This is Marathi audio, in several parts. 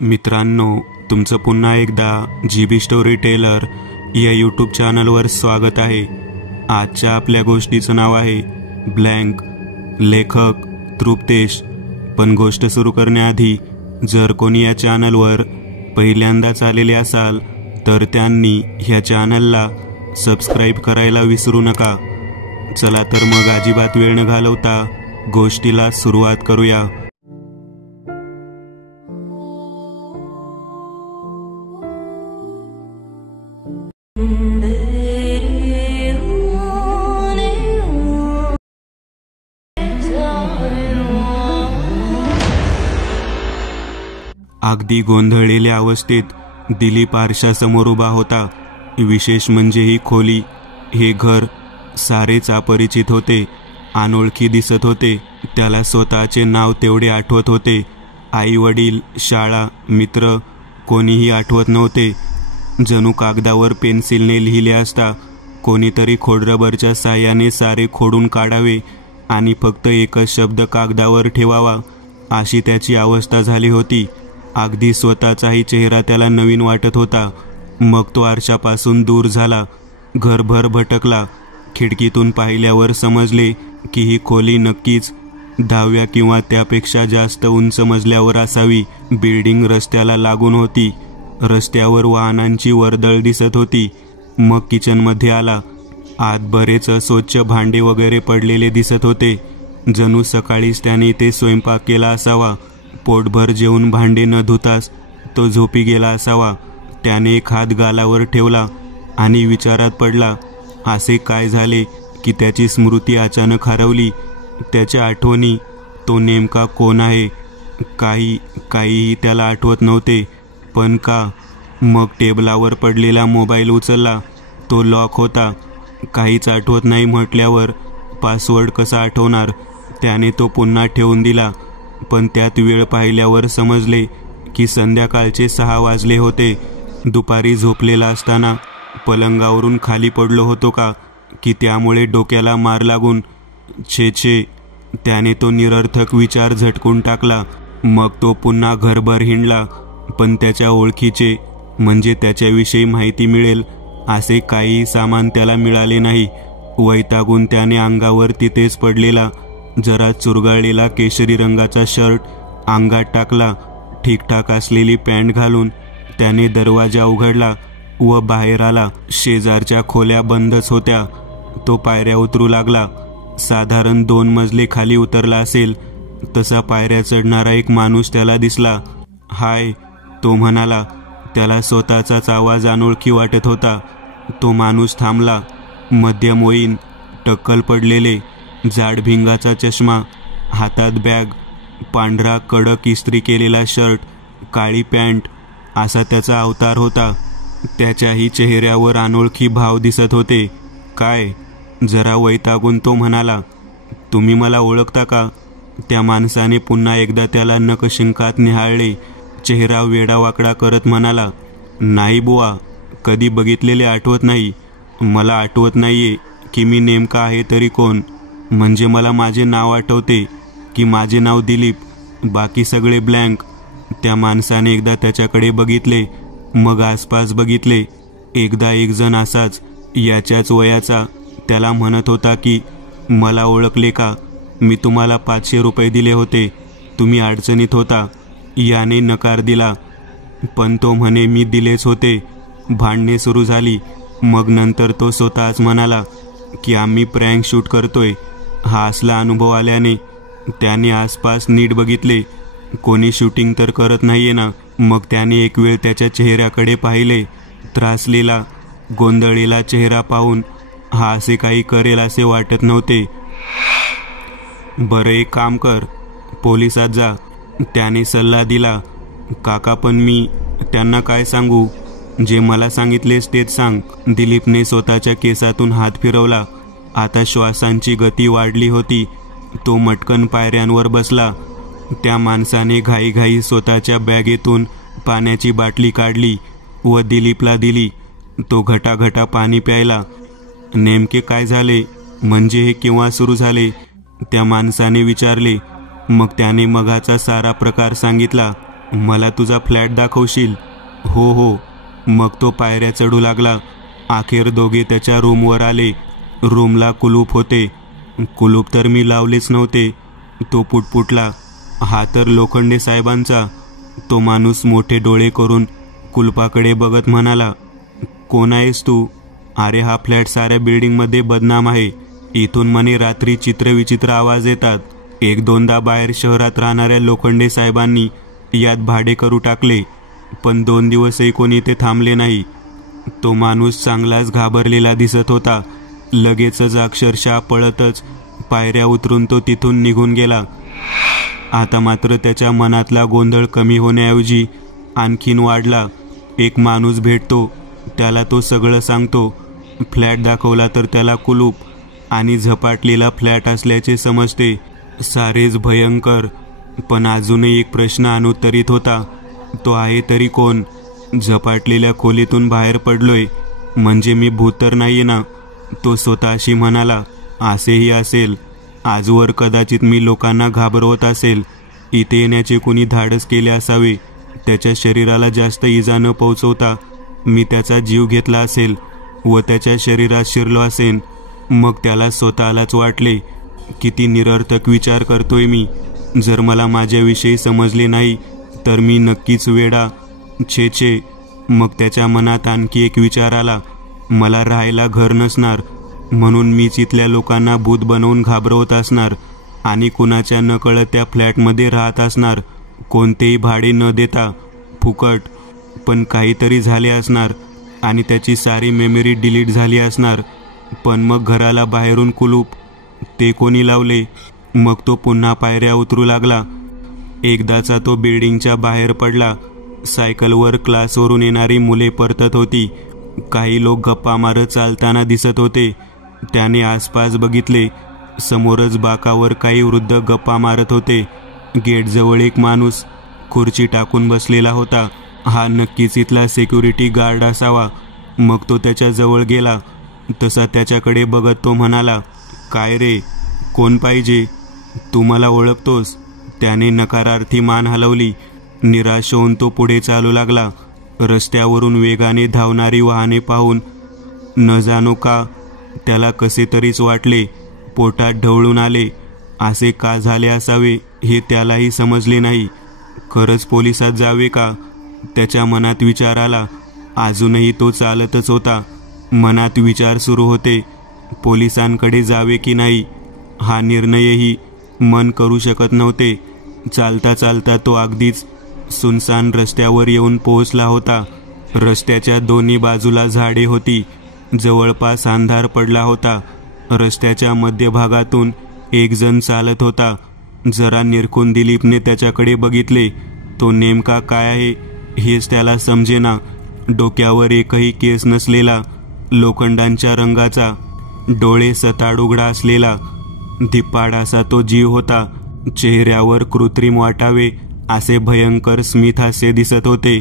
मित्रांनो, तुमचं पुन्हा एकदा GB स्टोरी टेलर या यूट्यूब चॅनलवर स्वागत आहे। आजच्या आपल्या गोष्टीचं नाव आहे ब्लँक, लेखक तृप्तेश। पण गोष्ट सुरू करण्याआधी जर कोणी या चॅनलवर पहिल्यांदाच आलेले असाल तर त्यांनी ह्या चॅनलला सबस्क्राईब करायला विसरू नका। चला तर मग अजिबात वेळ न घालवता गोष्टीला सुरुवात करूया। अगदी गोंधळलेल्या अवस्थेत दिलीप आरशासमोर उभा होता। विशेष म्हणजे ही खोली, हे घर सारेच अपरिचित होते, अनोळखी दिसत होते। त्याला स्वतःचे नाव तेवढे आठवत होते, आई वडील, शाळा, मित्र कोणीही आठवत नव्हते। जणू कागदावर पेन्सिलने लिहिले असता कोणीतरी खोडरबरच्या साह्याने सारे खोडून काढावे आणि फक्त एकच शब्द कागदावर ठेवावा, अशी त्याची अवस्था झाली होती। अगदी स्वतःचाही चेहरा त्याला नवीन वाटत होता। मग तो आरशापासून दूर झाला, घरभर भटकला। खिडकीतून पाहिल्यावर समजले की ही खोली नक्कीच 10व्या किंवा त्यापेक्षा जास्त उंच मजल्यावर असावी। बिल्डिंग रस्त्याला लागून होती, रस्त्यावर वाहनांची वर्दळ दिसत होती। मग किचनमध्ये आला। आत बरेच अस्वच्छ भांडे वगैरे पडलेले दिसत होते, जणू सकाळीच त्याने ते स्वयंपाक केला असावा। पोटभर जेवून भांडे न धुताच तो झोपी गेला असावा। त्याने एक हात गालावर ठेवला आणि विचारात पडला, असे काय झाले की त्याची स्मृती अचानक हरवली। त्याच्या आठवणी, तो नेमका कोण आहे, काहीही त्याला आठवत नव्हते। पण का? मग टेबलावर पडलेला मोबाईल उचलला, तो लॉक होता। काहीच आठवत नाही म्हटल्यावर पासवर्ड कसा आठवणार? त्याने तो पुन्हा ठेवून दिला। पण त्यात वेळ पाहिल्यावर समजले की संध्याकाळचे 6 वाजले होते। दुपारी झोपलेला असताना पलंगावरून खाली पडलो होतो का, की त्यामुळे डोक्याला मार लागून? छे, त्याने तो निरर्थक विचार झटकून टाकला। मग तो पुन्हा घरभर हिंडला, पण त्याच्या ओळखीचे म्हणजे त्याच्याविषयी माहिती मिळेल असे काहीही सामान त्याला मिळाले नाही। वैतागून त्याने अंगावर तिथेच पडलेला जरा चुरगळलेला केशरी रंगाचा शर्ट अंगात टाकला। ठीकठाक असलेली पॅन्ट घालून त्याने दरवाजा उघडला व बाहेर आला। शेजारच्या खोल्या बंदच होत्या। तो पायऱ्या उतरू लागला। साधारण 2 मजले खाली उतरला असेल तसा पायऱ्या चढणारा एक माणूस त्याला दिसला। हाय, तो म्हणाला। त्याला स्वतःचाच आवाज अनोळखी वाटत होता। तो माणूस थांबला। मध्यम वयीन, टक्कल पडलेले, जाड भिंगाचा चष्मा, हातात बॅग, पांढरा कडक इस्त्री केलेला शर्ट, काळी पॅन्ट असा त्याचा अवतार होता। त्याच्याही चेहऱ्यावर अनोळखी भाव दिसत होते। काय? जरा वैतागून तो म्हणाला, तुम्ही मला ओळखता का? त्या माणसाने पुन्हा एकदा त्याला नखशिंकात निहाळले। चेहरा वेडावाकडा करत म्हणाला, नाही बुवा, कधी बघितलेले आठवत नाही। मला आठवत नाहीये की मी नेमका आहे तरी कोण। म्हणजे मला माझे नाव आठवते की माझे नाव दिलीप, बाकी सगळे ब्लँक। त्या माणसाने एकदा त्याच्याकडे बघितले, मग आसपास बघितले। एकदा एक जण असाच याच्याच वयाचा त्याला म्हणत होता की, मला ओळखले का? मी तुम्हाला 500 रुपये दिले होते, तुम्ही अडचणीत होता। याने नकार दिला, पण तो म्हणे मी दिलेच होते। भांडणे सुरू झाली। मग नंतर तो स्वतःच म्हणाला की आम्ही प्रँक शूट करतोय। हा असला अनुभव आल्याने त्याने आसपास नीट बघितले, कोणी शूटिंग तर करत नाहीये ना। मग त्याने एक वेळ त्याच्या चेहऱ्याकडे पाहिले। त्रासलेला, गोंधळलेला चेहरा पाहून हा असे काही करेल असे वाटत नव्हते। बरं, एक काम कर, पोलिसात जा, त्याने सल्ला दिला। काका, पण मी त्यांना काय सांगू? जे मला सांगितलेस तेच सांग। दिलीपने स्वतःच्या केसातून हात फिरवला। आता श्वासांची गती वाढली होती। तो मटकन पायऱ्यांवर बसला। त्या माणसाने घाईघाई स्वतःच्या बॅगेतून पाण्याची बाटली काढली व दिलीपला दिली। तो घटाघटा पाणी प्यायला। नेमके काय झाले, म्हणजे हे केव्हा सुरू झाले? त्या माणसाने विचारले। मग त्याने मगाचा सारा प्रकार सांगितला। मला तुझा फ्लॅट दाखवशील? हो हो. मग तो पायऱ्या चढू लागला. अखेर दोघे त्याच्या रूमवर आले. रूमला कुलूप होते. कुलूप तर मी लावलेच नव्हते. तो पुटपुटला, हा तर लोखंडे साहेबांचा. तो माणूस मोठे डोळे करून कुलपाकडे बघत म्हणाला, कोण आहेस तू? अरे हा फ्लॅट साऱ्या बिल्डिंगमध्ये बदनाम आहे. इथून म्हणे रात्री चित्रविचित्र आवाज येतात. एक दोनदा बाहेर शहरात राहणाऱ्या लोखंडे साहेबांनी यात भाडे करू टाकले, पण 2 दिवसही कोणी ते थांबले नाही. तो माणूस चांगलाच घाबरलेला दिसत होता. लगेचच अक्षरशः पळतच पायऱ्या उतरून तो तिथून निघून गेला. आता मात्र त्याच्या मनातला गोंधळ कमी होण्याऐवजी आणखीन वाढला. एक माणूस भेटतो, त्याला तो सगळं सांगतो. फ्लॅट दाखवला तर त्याला कुलूप आणि झपाटलेला फ्लॅट असल्याचे समजते. सारेच भयंकर. पण अजूनही एक प्रश्न अनुत्तरित होता, तो आहे तरी कोण? झपाटलेल्या खोलीतून बाहेर पडलोय म्हणजे मी भूत तर नाहीये ना? तो स्वतःशी म्हणाला. असेही असेल. आजवर कदाचित मी लोकांना घाबरवत असेल. इथे येण्याचे कुणी धाडस केले असावे. त्याच्या शरीराला जास्त इजा न पोहोचवता मी त्याचा जीव घेतला असेल व त्याच्या शरीरात शिरलो असेन. मग त्याला स्वतःलाच वाटले, किती निरर्थक विचार करतोय मी. जर मला माझ्याविषयी समजले नाही तर मी नक्कीच वेडा. छे छे. मग त्याच्या मनात आणखी एक विचार आला, मला राहायला घर नसणार म्हणून मीच इथल्या लोकांना भूत बनवून घाबरवत असणार आणि कुणाच्या नकळत त्या फ्लॅटमध्ये राहत असणार, कोणतेही भाडे न देता, फुकट. पण काहीतरी झाले असणार आणि त्याची सारी मेमरी डिलीट झाली असणार. पण मग घराला बाहेरून कुलूप, ते कोणी लावले? मग तो पुन्हा पायऱ्या उतरू लागला. एकदाचा तो बिल्डिंगच्या बाहेर पडला. सायकलवर क्लासवरून येणारी मुले परतत होती. काही लोक गप्पा मारत चालताना दिसत होते. त्याने आसपास बघितले. समोरच बाकावर काही वृद्ध गप्पा मारत होते. गेटजवळ एक माणूस खुर्ची टाकून बसलेला होता. हा नक्कीच इथला सिक्युरिटी गार्ड असावा. मग तो त्याच्या जवळ गेला. तसा त्याच्याकडे बघत तो म्हणाला, काय रे, कोण पाहिजे? तू मला ओळखतोस? त्याने नकारार्थी मान हलवली. निराश होऊन तो पुढे चालू लागला. रस्त्यावरून वेगाने धावणारी वाहने पाहून न जाणो का त्याला कसे तरीच वाटले. पोटात ढवळून आले. असे का झाले असावे हे त्यालाही समजले नाही. खरंच पोलिसात जावे का? त्याच्या मनात विचार आला. अजूनही तो चालतच होता. मनात विचार सुरू होते, पोलिसांकडे जावे की नाही हा निर्णयही मन करू शकत नव्हते. चालता चालता तो अगदीच सुनसान रस्त्यावर येऊन पोहोचला होता. रस्त्याच्या दोन्ही बाजूला झाडे होती. जवळपास अंधार पडला होता. रस्त्याच्या मध्यभागातून एक जण चालत होता. जरा निरखून दिलीपने त्याच्याकडे बघितले. तो नेमका काय आहे हेच त्याला समजेना. डोक्यावर एकही केस नसलेला, लोखंडांच्या रंगाचा, डोळे सताड उघडा असलेला, धिप्पाड असा तो जीव होता. चेहऱ्यावर कृत्रिम वाटावे असे भयंकर स्मित हास्य दिसत होते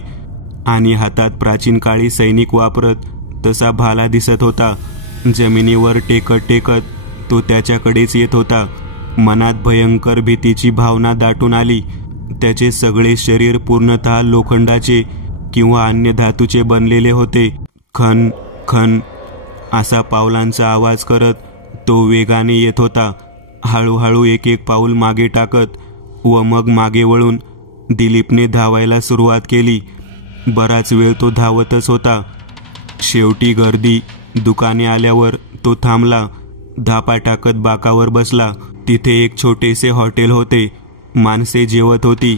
आणि हातात प्राचीन काळी सैनिक वापरत तसा भाला दिसत होता. जमिनीवर टेकत टेकत तो त्याच्याकडेच येत होता. मनात भयंकर भीतीची भावना दाटून आली. त्याचे सगळे शरीर पूर्णतः लोखंडाचे किंवा अन्य धातूचे बनलेले होते. खन खन असा पावलांचा आवाज करत तो वेगाने येत होता. हळूहळू एक एक पाऊल मागे टाकत व मग मागे वळून दिलीपने धावायला सुरुवात केली. बराच वेळ तो धावतच होता. शेवटी गर्दी दुकाने आल्यावर तो थांबला. धापा टाकत बाकावर बसला. तिथे एक छोटेसे हॉटेल होते. माणसे जेवत होती.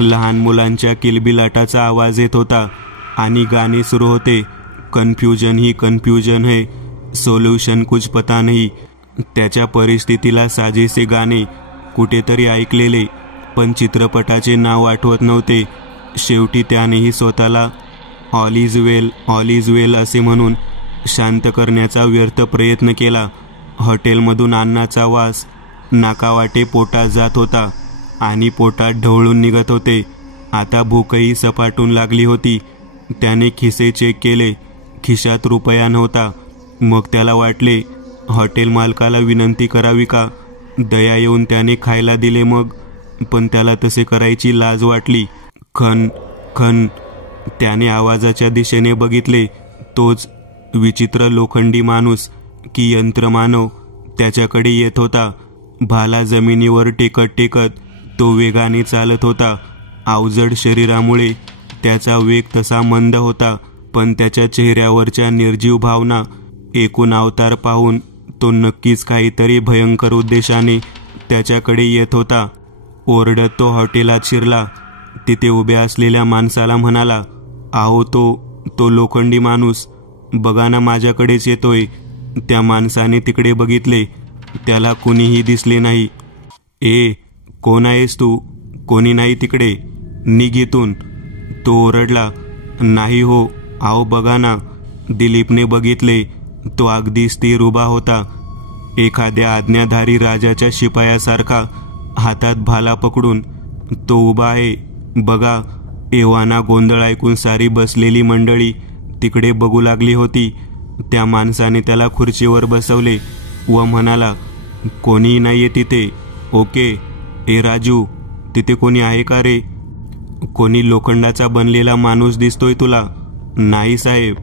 लहान मुलांच्या किलबिलाटाचा आवाज येत होता आणि गाणे सुरू होते. कन्फ्युजन ही कन्फ्युजन है, सोल्यूशन कुछ पता नहीं. त्याच्या परिस्थितीला साजेसे गाणे कुठेतरी ऐकलेले, पण चित्रपटाचे नाव आठवत नव्हते. शेवटी त्यानेही स्वतःला ऑल इज वेल असे म्हणून शांत करण्याचा व्यर्थ प्रयत्न केला. हॉटेलमधून अन्नाचा वास नाकावाटे पोटात जात होता आणि पोटात ढवळून निघत होते. आता भूकही सपाटून लागली होती. त्याने खिसे चेक केले. खिशात रुपया नव्हता. मग त्याला वाटले, हॉटेल मालकाला विनंती करावी का? दया येऊन त्याने खायला दिले मग, पण त्याला तसे करायची लाज वाटली. खन खन. त्याने आवाजाच्या दिशेने बघितले. तोच विचित्र लोखंडी माणूस की यंत्रमानव त्याच्याकडे येत होता. भाला जमिनीवर टेकत टेकत तो वेगाने चालत होता. अवजड शरीरामुळे त्याचा वेग तसा मंद होता, पण त्याच्या चेहऱ्यावरच्या निर्जीव भावना, एकूण अवतार पाहून तो नक्कीच काहीतरी भयंकर उद्देशाने त्याच्याकडे येत होता. ओरडत तो हॉटेलात शिरला. तिथे उभ्या असलेल्या माणसाला म्हणाला, "आहो, तो लोखंडी माणूस, बघा ना, माझ्याकडेच येतोय." त्या माणसाने तिकडे बघितले. त्याला कुणीही दिसले नाही. "ए, कोण आहेस तू? कोणी नाही तिकडे, निघ इथून." तो ओरडला. "नाही हो, आहो बघा ना." दिलीपने बघितले. तो अगदी स्थिर उभा होता, एखाद्या आज्ञाधारी राजाच्या शिपायासारखा, हातात भाला पकडून. तो उभा आहे, बघा. एव्हाना गोंधळ ऐकून सारी बसलेली मंडळी तिकडे बघू लागली होती. त्या माणसाने त्याला खुर्चीवर बसवले व म्हणाला, "कोणीही नाहीये तिथे. ओके. ए राजू, तिथे कोणी आहे का रे? कोणी लोखंडाचा बनलेला माणूस दिसतोय तुला?" "नाही साहेब."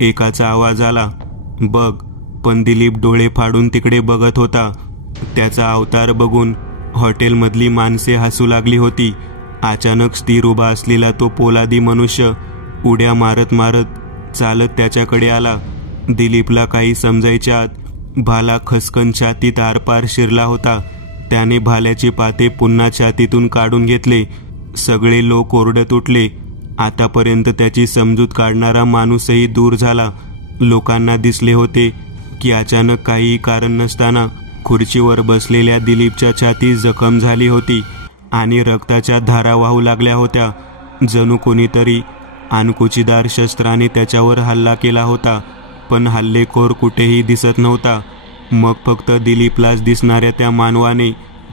एकाचा आवाज आला. "बघ." पण दिलीप डोळे फाडून तिकडे बघत होता. त्याचा अवतार बघून हॉटेलमधली माणसे हसू लागली होती. अचानक स्थिर उभा असलेला तो पोलादी मनुष्य उड्या मारत मारत चालत त्याच्याकडे आला. दिलीपला काही समजायच्या आत भाला खसकन छातीत आरपार शिरला होता. त्याने भाल्याचे पाते पुन्हा छातीतून काढून घेतले. सगळे लोक ओरडत उठले. आतापर्यंत त्याची समजूत काढणारा माणूसही दूर झाला. लोकांना दिसले होते की अचानक काहीही कारण नसताना खुर्चीवर बसलेल्या दिलीपच्या छातीत जखम झाली होती आणि रक्ताच्या धारा वाहू लागल्या होत्या. जणू कोणीतरी अणकुचीदार शस्त्राने त्याच्यावर हल्ला केला होता, पण हल्लेखोर कुठेही दिसत नव्हता. मग फक्त दिलीपलाच दिसणाऱ्या त्या मानवाने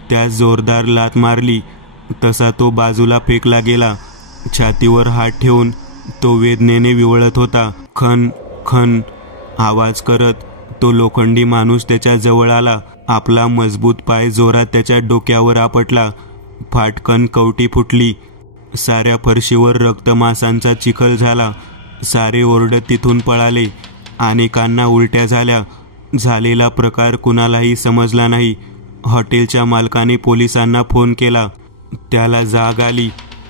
त्यास जोरदार लाथ मारली. तसा तो बाजूला फेकला गेला. छातीवर हात ठेवून तो वेदनेने विवळत होता. खन खन आवाज करत तो लोखंडी माणूस त्याच्या जवळ आला. आपला मजबूत पाय जोरात त्याच्या डोक्यावर आपटला. फाटकन कवटी फुटली. साऱ्या फरशीवर रक्तमांसांचा चिखल झाला. सारे ओरडत तिथून पळाले. अनेकांना उलट्या झाल्या. झालेला प्रकार कुणालाही समजला नाही. हॉटेलच्या मालकाने पोलिसांना फोन केला. त्याला जाग आली.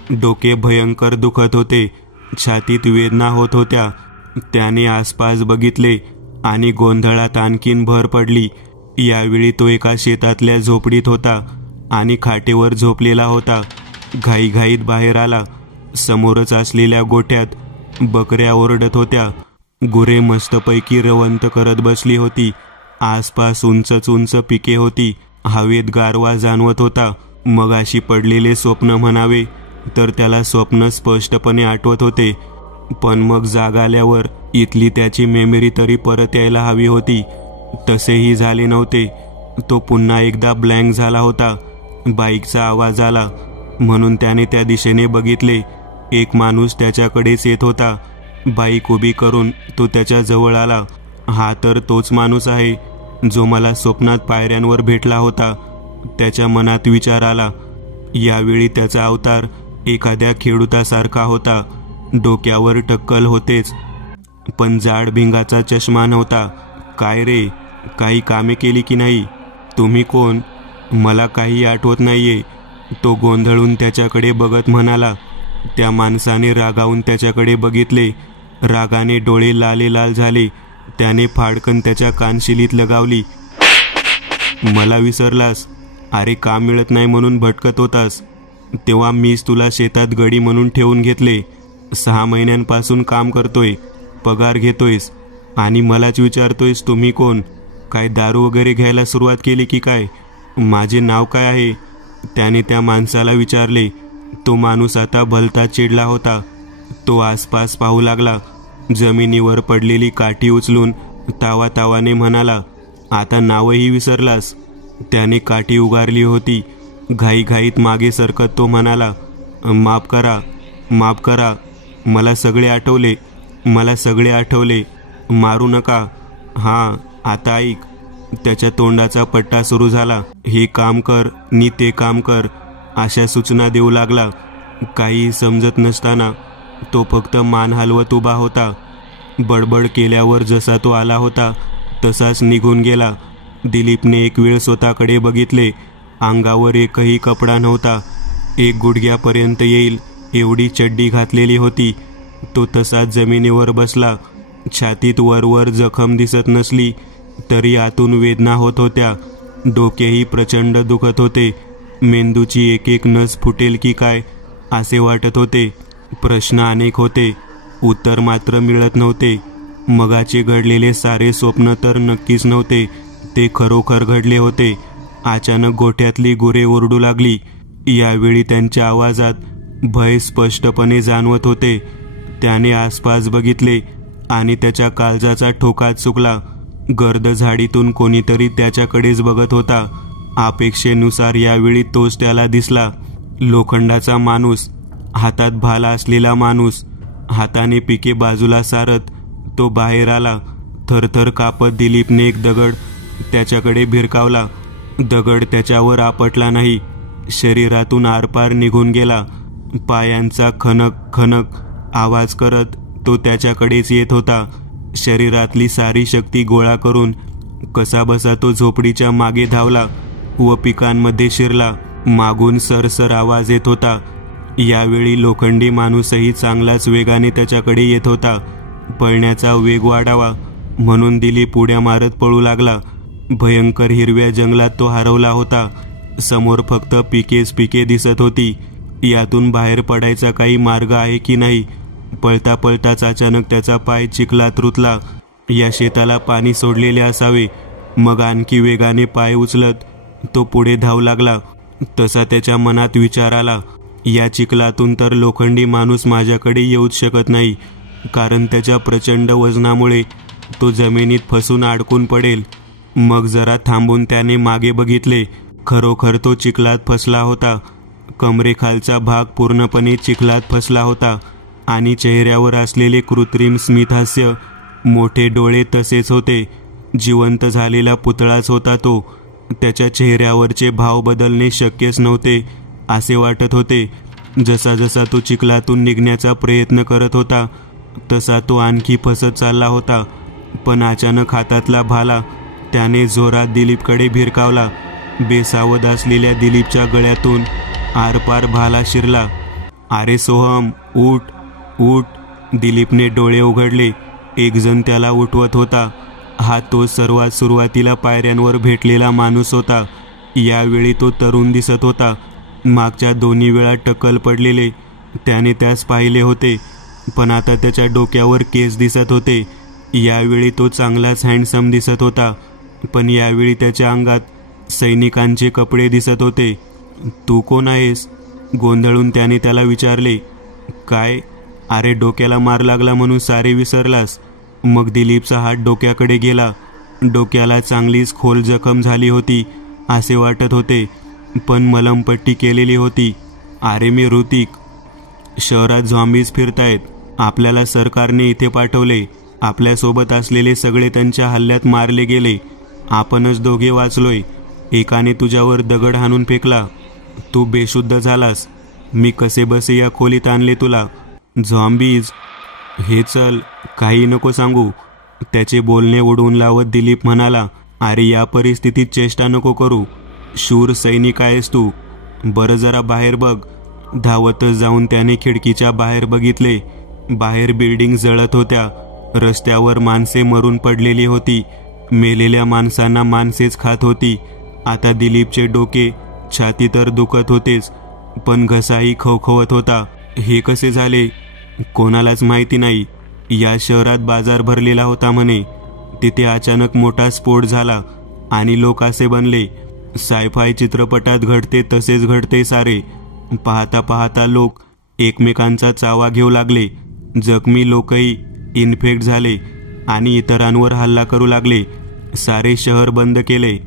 डोके भयंकर दुखत होते. छातीत वेदना होत होत्या. त्याने आसपास बघितले आणि गोंधळात आणखीन भर पडली. यावेळी तो एका शेतातल्या झोपडीत होता आणि खाटेवर झोपलेला होता. घाईघाईत बाहेर आला. समोरच असलेल्या गोठ्यात बकऱ्या ओरडत होत्या. गुरे मस्तपैकी रवंत करत बसली होती. आसपास उंचच उंच पिके होती. हवेत गारवा जाणवत होता. मगाशी पडलेले स्वप्न म्हणावे तर त्याला स्वप्न स्पष्टपणे आठवत होते, पण मग जाग आल्यावर इथली त्याची मेमरी तरी परत यायला हवी होती. तसेही झाले नव्हते. तो पुन्हा एकदा ब्लँक झाला होता. बाईकचा आवाज आला म्हणून त्याने त्या दिशेने बघितले. एक माणूस त्याच्याकडेच येत होता. बाईक उभी करून तो त्याच्या जवळ आला. हा तर तोच माणूस आहे जो मला स्वप्नात पायऱ्यांवर भेटला होता. त्याच्या मनात विचार आला. यावेळी त्याचा अवतार एखाद्या खेडूतासारखा होता. डोक्यावर टक्कल होतेच, पण जाड भिंगाचा चष्मा नव्हता. "काय रे, काही कामे केली की नाही? तुम्ही कोण? मला काही आठवत नाहीये." तो गोंधळून त्याच्याकडे बघत म्हणाला. त्या माणसाने रागावून त्याच्याकडे बघितले. रागाने डोळे लाल झाले. त्याने फाडकन त्याच्या कानशिलीत लगावली. "मला विसरलास? अरे, काम मिळत नाही म्हणून भटकत होतास तेव्हा मीच तुला शेतात गडी म्हणून ठेवून घेतले. 6 महिन्यांपासून काम करतोय, पगार घेतोयस आणि मलाच विचारतोयस तुम्ही कोण? काय दारू वगैरे घ्यायला सुरुवात केली की काय? माझे नाव काय आहे?" त्याने त्या माणसाला विचारले. तो माणूस आता भलता चिडला होता. तो आसपास पाहू लागला. जमिनीवर पडलेली काठी उचलून तावातावाने म्हणाला, "आता नावही विसरलास?" त्याने काठी उगारली होती. घाईघाईत मागे सरकत तो म्हणाला, माफ करा. मला सगळे आठवले. मारू नका. हां, आता ऐक." त्याच्या तोंडाचा पट्टा सुरू झाला. "हे काम कर नि ते काम कर" अशा सूचना देऊ लागला. काही समजत नसताना तो फक्त मान हलवत उभा होता. बडबड केल्यावर जसा तो आला होता तसाच निघून गेला. दिलीपने एक वेळ स्वतःकडे बघितले. अंगावर एकही कपडा नव्हता. एक गुडघ्यापर्यंत येईल एवढी चड्डी घातलेली होती. तो तसाच जमिनीवर बसला. छातीत वरवर जखम दिसत नसली तरी आतून वेदना होत होत्या. डोकेही प्रचंड दुखत होते. मेंदूची एक एक नस फुटेल की काय असे वाटत होते. प्रश्न अनेक होते, उत्तर मात्र मिळत नव्हते. मगाचे घडलेले सारे स्वप्न तर नक्कीच नव्हते, ते खरोखर घडले होते. अचानक गोठ्यातली गुरे ओरडू लागली. यावेळी त्यांच्या आवाजात भय स्पष्टपणे जाणवत होते. त्याने आसपास बघितले आणि त्याच्या काळजाचा ठोका चुकला. गर्द झाडीतून कोणीतरी त्याच्याकडेच बघत होता. अपेक्षेनुसार यावेळी तोच त्याला दिसला. लोखंडाचा माणूस, हातात भाला असलेला माणूस. हाताने पिके बाजूला सारत तो बाहेर आला. थरथर कापत दिलीपने एक दगड त्याच्याकडे भिरकावला. दगड त्याच्यावर आपटला नाही, शरीरातून आरपार निघून गेला. पायांचा खनक खनक आवाज करत तो त्याच्याकडेच येत होता. शरीरातली सारी शक्ती गोळा करून कसाबसा तो झोपडीच्या मागे धावला व पिकांमध्ये शिरला. मागून सरसर आवाज येत होता. यावेळी लोखंडी माणूसही चांगलाच वेगाने त्याच्याकडे येत होता. पळण्याचा वेग वाढावा म्हणून दिलीप उड्या मारत पळू लागला. भयंकर हिरव्या जंगलात तो हरवला होता. समोर फक्त पिकेच पिके दिसत होती. यातून बाहेर पडायचा काही मार्ग आहे की नाही. पळता पळताच अचानक त्याचा पाय चिखलात रुतला. या शेताला पाणी सोडलेले असावे. मग आणखी वेगाने पाय उचलत तो पुढे धावू लागला. तसा त्याच्या मनात विचार आला, या चिखलातून तर लोखंडी माणूस माझ्याकडे येऊच शकत नाही, कारण त्याच्या प्रचंड वजनामुळे तो जमिनीत फसून अडकून पडेल. मग जरा थांबून त्याने मागे बघितले. खरोखर तो चिखलात फसला होता. कमरेखालचा भाग पूर्णपणे चिखलात फसला होता आणि चेहऱ्यावर असलेले कृत्रिम स्मितहास्य, मोठे डोळे तसेच होते. जिवंत झालेला पुतळाच होता तो. त्याच्या चेहऱ्यावरचे भाव बदलणे शक्यच नव्हते असे वाटत होते. जसा जसा तो चिखलातून निघण्याचा प्रयत्न करत होता तसा तो आणखी फसत चालला होता. पण अचानक हातातला भाला त्याने जोरात दिलीपकडे भिरकावला. बेसावध असलेल्या दिलीपच्या गळ्यातून आरपार भाला शिरला. अरे सोहम, उठ उठ. दिलीपने डोळे उघडले. एक जण त्याला उठवत होता. हा तो सर्वात सुरुवातीला पायऱ्यांवर भेटलेला माणूस होता. यावेळी तो तरुण दिसत होता. मागच्या दोन्ही वेळा टक्कल पडलेले त्याने त्यास पाहिले होते, पण आता त्याच्या डोक्यावर केस दिसत होते. यावेळी तो चांगलाच हँडसम दिसत होता, पण यावेळी त्याच्या अंगात सैनिकांचे कपडे दिसत होते. तू कोण आहेस? गोंधळून त्याने त्याला विचारले. काय? अरे डोक्याला मार लागला म्हणून सारे विसरलास? मग दिलीपचा हात डोक्याकडे गेला. डोक्याला चांगलीच खोल जखम झाली होती असे वाटत होते, पण मलमपट्टी केलेली होती. अरे मी ऋतिक. शहरात झॉम्बीज फिरतायत. आपल्याला सरकारने इथे पाठवले. आपल्यासोबत असलेले सगळे त्यांच्या हल्ल्यात मारले गेले. आपणच दोघे वाचलोय. एकाने तुझ्यावर दगड हाणून फेकला. तू बेशुद्ध झालास. मी कसे बसे या खोलीत आणले तुला. झॉम्बीज? हे चल, काही नको सांगू. त्याचे बोलणे ओढून लावत दिलीप म्हणाला, अरे या परिस्थितीत चेष्टा नको करू. शूर सैनिक आहेस तू. बरं जरा बाहेर बघ. धावतच जाऊन त्याने खिडकीच्या बाहेर बघितले. बाहेर बिल्डिंग जळत होत्या. रस्त्यावर माणसे मरून पडलेली होती. मेलेल्या माणसांना माणसेच खात होती. आता दिलीपचे डोके, छाती तर दुखत होतेच, पण घसाही खवखवत होता. हे कसे झाले? कोणालाच माहिती नाही. या शहरात बाजार भरलेला होता म्हणे. तिथे अचानक मोठा स्फोट झाला आणि लोक असे बनले. सायफाय चित्रपटात घडते तसेच घडते सारे. पाहता पाहता लोक एकमेकांचा चावा घेऊ लागले. जखमी लोकही इन्फेक्ट झाले आणि इतरांवर हल्ला करू लागले. सारे शहर बंद केले.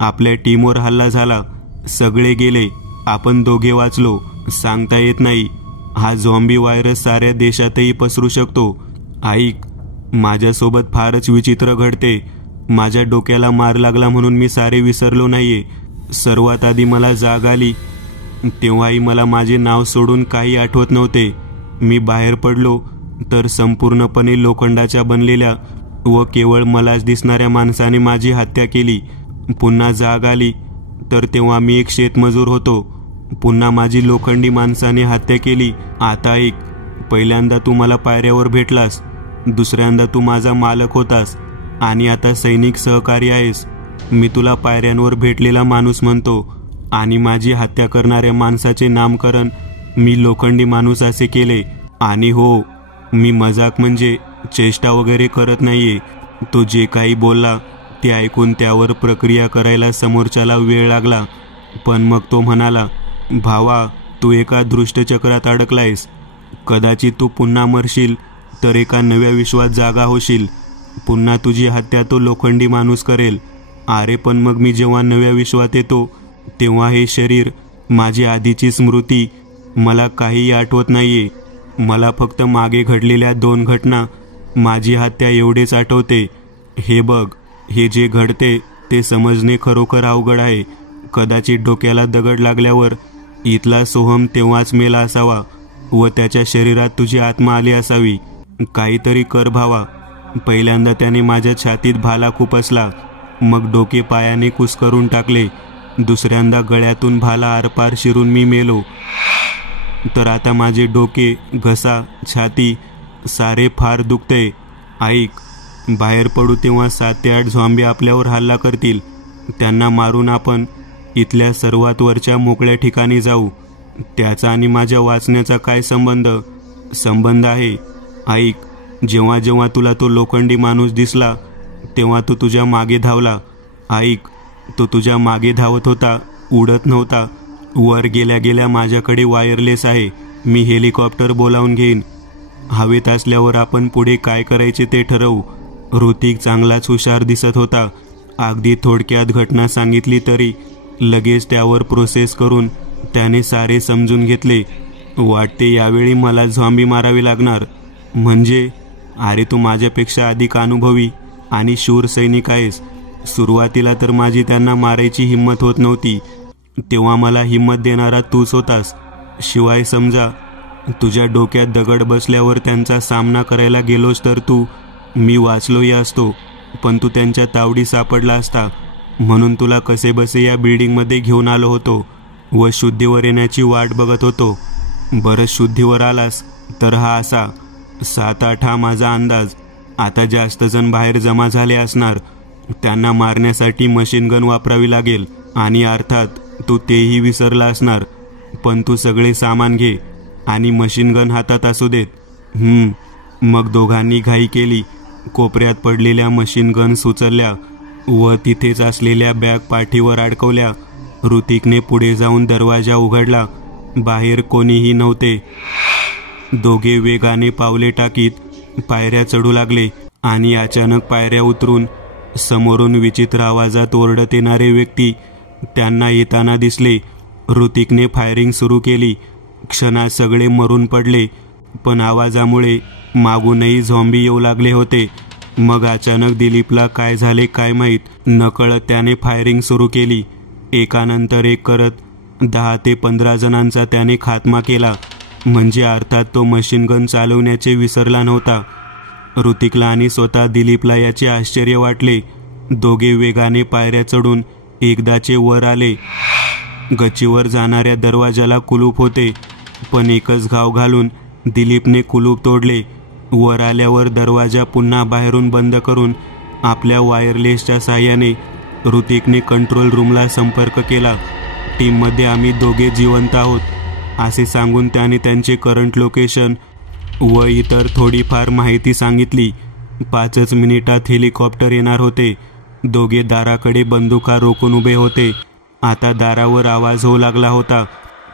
आपल्या टीमवर हल्ला झाला. सगळे गेले. आपण दोघे वाचलो. सांगता येत नाही. हा झॉम्बी व्हायरस साऱ्या देशातही पसरू शकतो. ऐक, माझ्यासोबत फारच विचित्र घडते. माझ्या डोक्याला मार लागला म्हणून मी सारे विसरलो नाहीये. सर्वात आधी मला जाग आली तेव्हाही मला माझे नाव सोडून काही आठवत नव्हते. मी बाहेर पडलो तर संपूर्णपणे लोखंडाच्या बनलेल्या व केवळ मलाच दिसणाऱ्या माणसाने माझी हत्या केली. पुन्हा जाग आली तर तेव्हा मी एक शेतमजूर होतो. पुन्हा माझी लोखंडी माणसाने हत्या केली. आता ऐक, पहिल्यांदा तू मला पायऱ्यावर भेटलास, दुसऱ्यांदा तू माझा मालक होतास आणि आता सैनिक सहकारी आहेस. मी तुला पायऱ्यांवर भेटलेला माणूस म्हणतो आणि माझी हत्या करणाऱ्या माणसाचे नामकरण मी लोखंडी माणूस असे केले. आणि हो, मी मजाक म्हणजे चेष्टा वगैरे करत नाहीये. तो जे काही बोलला ते ऐकून त्यावर प्रक्रिया करायला समोरच्याला वेळ लागला. पण मग तो म्हणाला, भावा, तू एका दृष्टचक्रात अडकलायस. कदाचित तू पुन्हा मरशील तर एका नव्या विश्वात जागा होशील. पुन्हा तुझी हत्या तो लोखंडी माणूस करेल. अरे पण मग मी जेव्हा नव्या विश्वात येतो तेव्हा हे शरीर, माझी आधीची स्मृती, मला काहीही आठवत नाहीये. मला फक्त मागे घडलेल्या 2 घटना, माझी हत्या एवढेच आठवते. हे बघ, हे जे घडते ते समजणे खरोखर अवघड आहे. कदाचित डोक्याला दगड लागल्यावर इथला सोहम तेव्हाच मेला असावा व त्याच्या शरीरात तुझी आत्मा आली असावी. काहीतरी कर भावा. पहिल्यांदा त्याने माझ्या छातीत भाला खुपसला, मग डोके पायाने कुस्करून टाकले. दुसऱ्यांदा गळ्यातून भाला आरपार शिरून मी मेलो. तर आता माझे डोके, घसा, छाती सारे फार दुखते. ऐक, बाहेर पडू तेव्हा 7 ते 8 झॉम्बी आपल्यावर हल्ला करतील. त्यांना मारून आपण इथल्या सर्वात वरच्या मोकळ्या ठिकाणी जाऊ. त्याचा आणि माझ्या वाचण्याचा काय संबंध आहे? ऐक, जेव्हा जेव्हा तुला तो लोखंडी माणूस दिसला तेव्हा तू तुझ्या मागे धावला. ऐक, तो तुझ्या मागे धावत होता, उडत नव्हता. वर गेल्या गेल्या माझ्याकडे वायरलेस आहे. मी हेलिकॉप्टर बोलावून घेईन. हवेत असल्यावर आपण पुढे काय करायचे ते ठरवू. ऋतिक चांगलाच हुशार दिसत होता. अगदी थोडक्यात घटना सांगितली तरी लगेच त्यावर प्रोसेस करून त्याने सारे समजून घेतले. वाटते यावेळी मला झॉम्बी मारावे लागणार. म्हणजे? अरे तू माझ्यापेक्षा अधिक अनुभवी आणि शूर सैनिक आहेस. सुरुवातीला तर माझी त्यांना मारायची हिंमत होत नव्हती. तेव्हा मला हिंमत देणारा तूच होतास. शिवाय समजा तुझ्या डोक्यात दगड बसल्यावर त्यांचा सामना करायला गेलोस तर मी वाचलोही असतो, पण तू त्यांच्या तावडी सापडला असता. म्हणून तुला कसेबसे या बिल्डिंगमध्ये घेऊन आलो होतो व शुद्धीवर येण्याची वाट बघत होतो. बरं, शुद्धीवर आलास तर हा असा 7-8 हा माझा अंदाज. आता जास्त जण बाहेर जमा झाले असणार. त्यांना मारण्यासाठी मशीन गन वापरावी लागेल आणि अर्थात तू तेही विसरला असणार. पण तू सगळे सामान घे आणि मशीन गन हातात असू देत. मग दोघांनी घाई केली. कोपऱ्यात पडलेल्या मशीन गन्स उचलल्या व तिथेच असलेल्या बॅग पाठीवर अडकवल्या. ऋतिकने पुढे जाऊन दरवाजा उघडला. बाहेर कोणीही नव्हते. दोघे वेगाने पावले टाकीत पायऱ्या चढू लागले आणि अचानक पायऱ्या उतरून समोरून विचित्र आवाजात ओरडत येणारे व्यक्ती त्यांना येताना दिसले. ऋतिकने फायरिंग सुरू केली. क्षणात सगळे मरून पडले, पण आवाजामुळे मागूनही झॉम्बी येऊ लागले होते. मग अचानक दिलीपला काय झाले काय माहीत, नकळत त्याने फायरिंग सुरू केली. एकानंतर एक करत 10 ते 15 जणांचा त्याने खात्मा केला. म्हणजे अर्थात तो मशीन गन चालवण्याचे विसरला नव्हता. ऋतिकला आणि स्वतः दिलीपला याचे आश्चर्य वाटले. दोघे वेगाने पायऱ्या चढून एकदाचे वर आले. गच्चीवर जाणाऱ्या दरवाजाला कुलूप होते, पण एकच घाव घालून दिलीपने कुलूप तोडले. वर आल्यावर दरवाजा पुन्हा बाहेरून बंद करून आपल्या वायरलेसच्या साहाय्याने ऋतिकने कंट्रोल रूमला संपर्क केला. टीममध्ये आम्ही दोघे जिवंत आहोत असे सांगून त्याने त्यांचे करंट लोकेशन व इतर थोडीफार माहिती सांगितली. 5च मिनिटात हेलिकॉप्टर येणार होते. दोघे दाराकडे बंदुका रोखून उभे होते. आता दारावर आवाज होऊ लागला होता.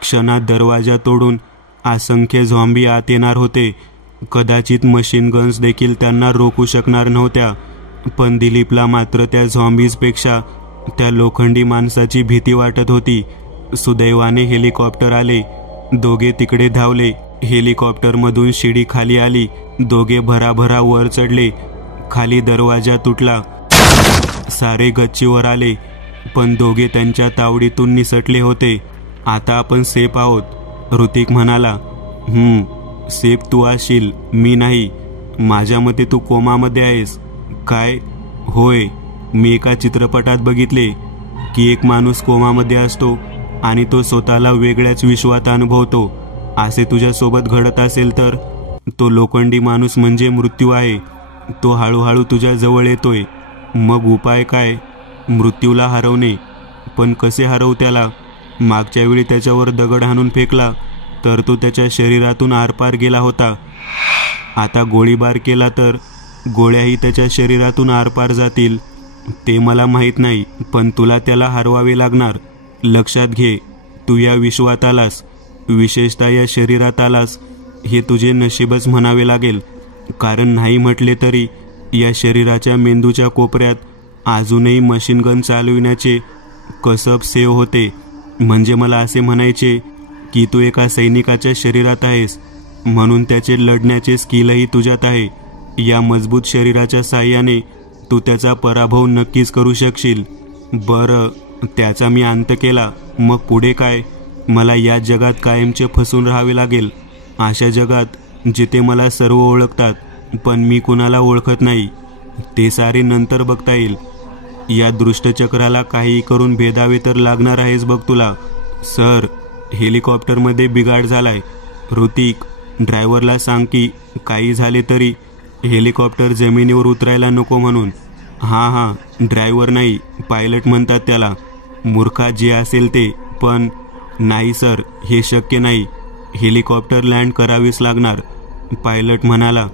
क्षणात दरवाजा तोडून असंख्य झॉम्बी आत येणार होते. कदाचित मशीन गन्स देखील त्यांना रोखू शकणार नव्हत्या, पण दिलीपला मात्र त्या झॉम्बीजपेक्षा त्या लोखंडी माणसाची भीती वाटत होती. सुदैवाने हेलिकॉप्टर आले. दोघे तिकडे धावले. हेलिकॉप्टरमधून शिडी खाली आली. दोघे भराभरा वर चढले. खाली दरवाजा तुटला. सारे गच्चीवर आले, पण दोघे त्यांच्या तावडीतून निसटले होते. आता आपण सेफ आहोत. ऋतिक म्हणाला. सेफ तू असशील, मी नाही. माझ्या मते तू कोमामध्ये आहेस. काय? होय, मी एका चित्रपटात बघितले की एक माणूस कोमामध्ये असतो आणि तो स्वतःला वेगळ्याच विश्वात अनुभवतो. असे तुझ्यासोबत घडत असेल तर तो लोखंडी माणूस म्हणजे मृत्यू आहे. तो हळूहळू तुझ्या जवळ येतोय. मग उपाय काय? मृत्यूला हरवणे. पण कसे हरवू त्याला? मागच्या वेळी त्याच्यावर दगड हाणून फेकला तर तो त्याच्या शरीरातून आरपार गेला होता. आता गोळीबार केला तर गोळ्याही त्याच्या शरीरातून आरपार जातील. ते मला माहीत नाही, पण तुला त्याला हरवावे लागणार. लक्षात घे, तू या विश्वात आलास, विशेषतः या शरीरात आलास. हे तुझे नशीबच म्हणावे लागेल, कारण नाही म्हटले तरी या शरीराच्या मेंदूच्या कोपऱ्यात अजूनही मशीन गन चालविण्याचे कसब सेव होते. म्हणजे मला असे म्हणायचे की तू एका सैनिकाच्या शरीरात आहेस, म्हणून त्याचे लढण्याचे स्किलही तुझ्यात आहे. या मजबूत शरीराच्या साहाय्याने तू त्याचा पराभव नक्कीच करू शकशील. बरं, त्याचा मी अंत केला, मग पुढे काय? मला या जगात कायमचे फसून राहावे लागेल. अशा जगात जिथे मला सर्व ओळखतात पण मी कुणाला ओळखत नाही. ते सारे नंतर बघता येईल. या दृष्टचक्राला काही करून भेदावे तर लागणार आहेस बघ तुला. सर, हेलिकॉप्टरमध्ये बिघाड झालाय. ऋतिक, ड्रायव्हरला सांग की काही झाले तरी हेलिकॉप्टर जमिनीवर उतरायला नको म्हणून. हां, ड्रायव्हर नाही, पायलट म्हणतात त्याला. मूर्खा जे असेल ते. पण नाही सर, हे शक्य नाही. हेलिकॉप्टर लँड करावीच लागणार. पायलट म्हणाला.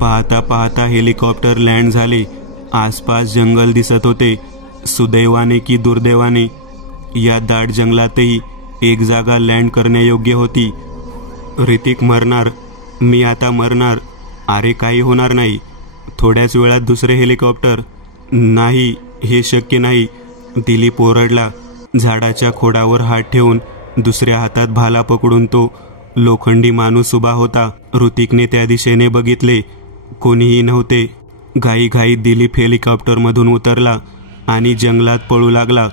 पाहता पाहता हेलिकॉप्टर लँड झाले. आसपास जंगल दिसत होते. सुदैवाने की दुर्दैवाने या दाट जंगलातही एक जागा लँड करण्यायोग्य होती. ऋतिक मरणार, मी आता मरणार. अरे काही होणार नाही. थोड्याच वेळात दुसरे हेलिकॉप्टर. नाही, हे शक्य नाही. दिलीप ओरडला. झाडाच्या खोडावर हात ठेवून दुसऱ्या हातात भाला पकडून तो लोखंडी माणूस उभा होता. ऋतिकने त्या दिशेने बघितले. कोणीही नव्हते. घाईघाईत दिलीप हेलिकॉप्टरमधून उतरला आणि जंगलात पळू लागला.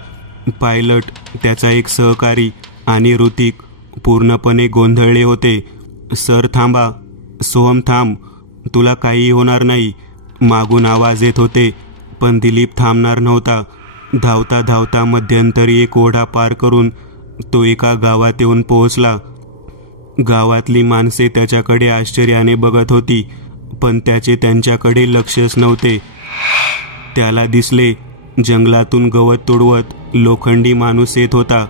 पायलट, त्याचा एक सहकारी आणि ऋतिक पूर्णपणे गोंधळले होते. सर थांबा. सोहम थांब, तुला काही होणार नाही. मागून आवाज येत होते, पण दिलीप थांबणार नव्हता. धावता धावता मध्यंतरी एक ओढा पार करून तो एका गावात येऊन पोहोचला. गावातली माणसे त्याच्याकडे आश्चर्याने बघत होती, पण त्याचे त्यांच्याकडे लक्षच नव्हते. त्याला दिसले, जंगलातून गवत तुडवत लोखंडी माणूस येत होता.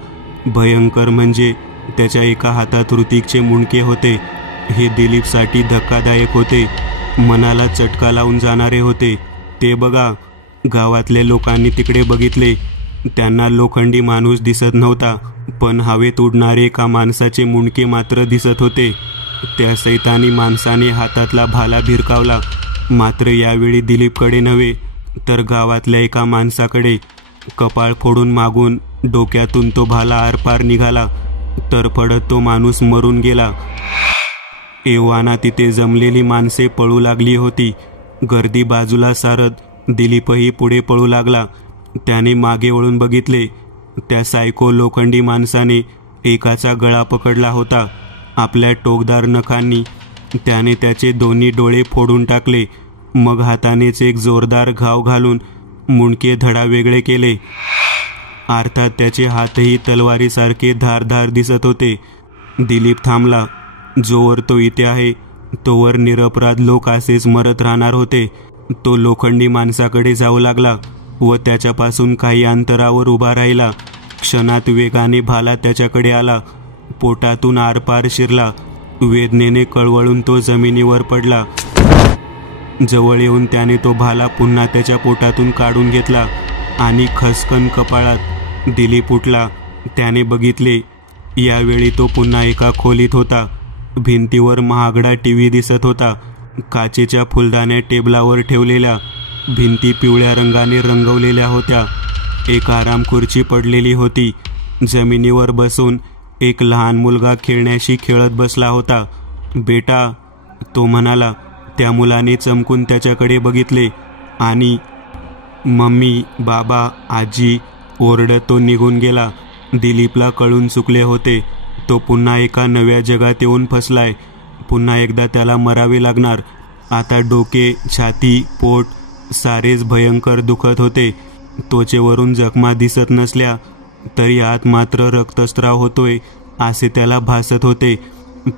भयंकर म्हणजे त्याच्या एका हातात ऋतिकचे मुंडके होते. हे दिलीपसाठी धक्कादायक होते, मनाला चटका लावून जाणारे होते. ते बघा, गावातल्या लोकांनी तिकडे बघितले. त्यांना लोखंडी माणूस दिसत नव्हता, पण हवेत उडणारे एका माणसाचे मुंडके मात्र दिसत होते. त्या सैतानी माणसाने हातातला भाला भिरकावला, मात्र यावेळी दिलीपकडे नव्हे तर गावातल्या एका माणसाकडे. कपाळ फोडून मागून डोक्यातून तो भाला आरपार निघाला. तरफडत तो माणूस मरून गेला. एव्हाना तिथे जमलेली माणसे पळू लागली होती. गर्दी बाजूला सारत दिलीपही पुढे पळू लागला. त्याने मागे वळून बघितले. त्या सायको लोखंडी माणसाने एकाचा गळा पकडला होता. आपल्या टोकदार नखांनी त्याने त्याचे दोन्ही डोळे फोडून टाकले. मग हातानेच एक जोरदार घाव घालून मुंडके धडा वेगळे केले. अर्थात त्याचे हातही तलवारीसारखे धारधार दिसत होते. दिलीप थांबला. जोवर तो इथे आहे तोवर निरपराध लोक असेच मरत राहणार होते. तो लोखंडी माणसाकडे जाऊ लागला व त्याच्यापासून काही अंतरावर उभा राहिला. क्षणात वेगाने भाला त्याच्याकडे आला. पोटातून आरपार शिरला. वेदनेने कळवळून तो जमिनीवर पडला. जवळ येऊन त्याने तो भाला पुन्हा त्याच्या पोटातून काढून घेतला आणि खसकन कपाळात. दिलीप उठला. त्याने बघितले, यावेळी तो पुन्हा एका खोलीत होता. भिंतीवर महागडा टीव्ही दिसत होता. काचेच्या फुलदाण्या टेबलावर ठेवलेल्या. भिंती पिवळ्या रंगाने रंगवलेल्या होत्या. एक आराम खुर्ची पडलेली होती. जमिनीवर बसून एक लहान मुलगा खेळण्याशी खेळत बसला होता. बेटा, तो म्हणाला. त्या मुलाने चमकून त्याच्याकडे बघितले आणि मम्मी, बाबा, आजी ओरडत तो निघून गेला. दिलीपला कळून चुकले होते. तो पुन्हा एका नव्या जगात येऊन फसलाय. पुन्हा एकदा त्याला मरावे लागणार. आता डोके, छाती, पोट सारेच भयंकर दुखत होते. त्वचेवरून जखमा दिसत नसल्या तरी आत मात्र रक्तस्राव होतोय असे त्याला भासत होते.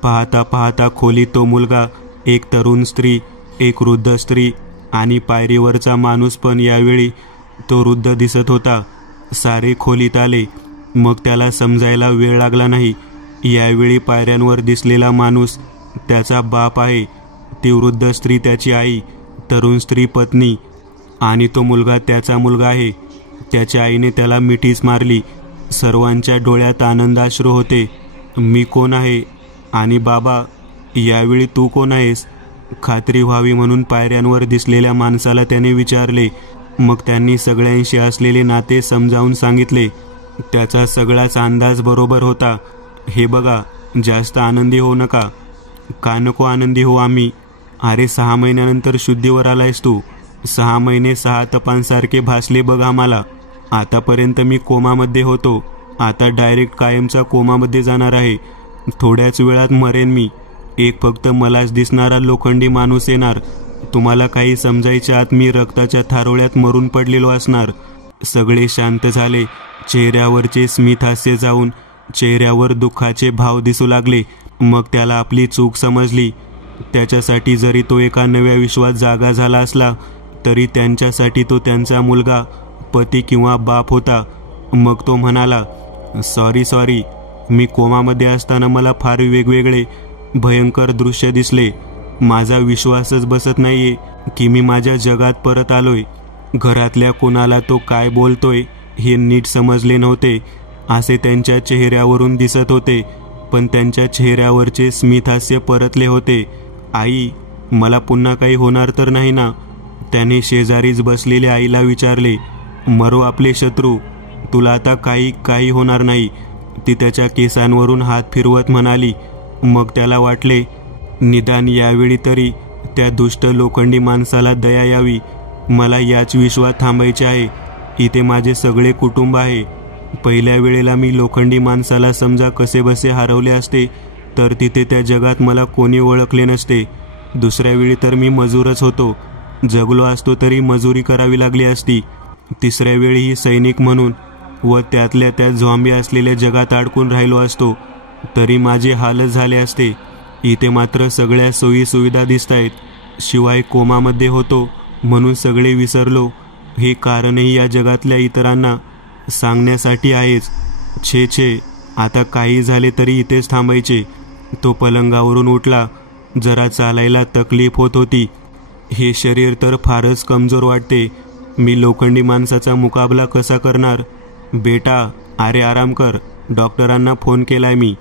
पाहता पाहता खोलीत तो मुलगा, एक तरुण स्त्री, एक वृद्ध स्त्री आणि पायरीवरचा माणूस पण यावेळी तो वृद्ध दिसत होता. सारे खोलीत आले. मग त्याला समजायला वेळ लागला नाही. यावेळी पायऱ्यांवर दिसलेला माणूस त्याचा बाप आहे, ती वृद्ध स्त्री त्याची आई, तरुण स्त्री पत्नी आणि तो मुलगा त्याचा मुलगा आहे. त्याच्या आईने त्याला मिठीच मारली. सर्वांच्या डोळ्यात आनंदाश्रू होते. मी कोण आहे आणि बाबा यावेळी तू कोण आहेस? खात्री व्हावी म्हणून पायऱ्यांवर दिसलेल्या माणसाला त्याने विचारले. मग त्यांनी सगळ्यांशी असलेले नाते समजावून सांगितले. त्याचा सगळाच अंदाज बरोबर होता. हे बघा, जास्त आनंदी होऊ नका. का नको आनंदी हो आम्ही? अरे 6 महिन्यानंतर शुद्धीवर आलायस तू. 6 महिने 6 तपांसारखे भासले बघ आम्हाला. आतापर्यंत मी कोमामध्ये होतो, आता डायरेक्ट कायमचा कोमामध्ये जाणार आहे. थोड्याच वेळात मरेन मी. एक फक्त मलाच दिसणारा लोखंडी माणूस येणार. तुम्हाला काही समजायच्या आत मी रक्ताच्या थारोळ्यात मरून पडलेलो असणार. सगळे शांत झाले. चेहऱ्यावरचे स्मितहास्य जाऊन चेहऱ्यावर दुःखाचे भाव दिसू लागले. मग त्याला आपली चूक समजली. त्याच्यासाठी जरी तो एका नव्या विश्वात जागा झाला असला तरी त्यांच्यासाठी तो त्यांचा मुलगा, पती किंवा बाप होता. मग तो म्हणाला, सॉरी, मी कोमामध्ये असताना मला फार वेगवेगळे भयंकर दृश्य दिसले. माझा विश्वासच बसत नाहीये की मी माझ्या जगात परत आलोय. घरातल्या कोणाला तो काय बोलतोय हे नीट समजले नव्हते असे त्यांच्या चेहऱ्यावरून दिसत होते. पण त्यांच्या चेहऱ्यावरचे स्मितहास्य परतले होते. आई, मला पुन्हा काही होणार तर नाही ना? त्याने शेजारीच बसलेल्या आईला विचारले. मरो आपले शत्रू, तुला आता काही होणार नाही, ती त्याच्या केसांवरून हात फिरवत म्हणाली. मग त्याला वाटले, निदान यावेळी तरी त्या दुष्ट लोखंडी माणसाला दया यावी. मला याच विश्वात थांबायचे आहे. इथे माझे सगळे कुटुंब आहे. पहिल्या वेळेला मी लोखंडी माणसाला समजा कसेबसे हरवले असते तर तिथे त्या जगात मला कोणी ओळखले नसते. दुसऱ्या वेळी तर मी मजूरच होतो. जगलो असतो तरी मजुरी करावी लागली असती. तिसऱ्या वेळीही सैनिक म्हणून व त्यातल्या त्या झॉम्बी असलेल्या जगात अडकून राहिलो असतो तरी माझे हालच झाले असते. इथे मात्र सगळ्या सोयी सुविधा दिसतायत. शिवाय कोमामध्ये होतो म्हणून सगळे विसरलो हे कारणही या जगातल्या इतरांना सांगण्यासाठी आहेच. छे, आता काही झाले तरी इथेच थांबायचे. तो पलंगावरून उठला. जरा चालायला तकलीफ होत होती. हे शरीर तर फारच कमजोर वाटते. मी लोखंडी माणसाचा मुकाबला कसा करणार? बेटा, अरे आराम कर, डॉक्टरांना फोन केलाय मी.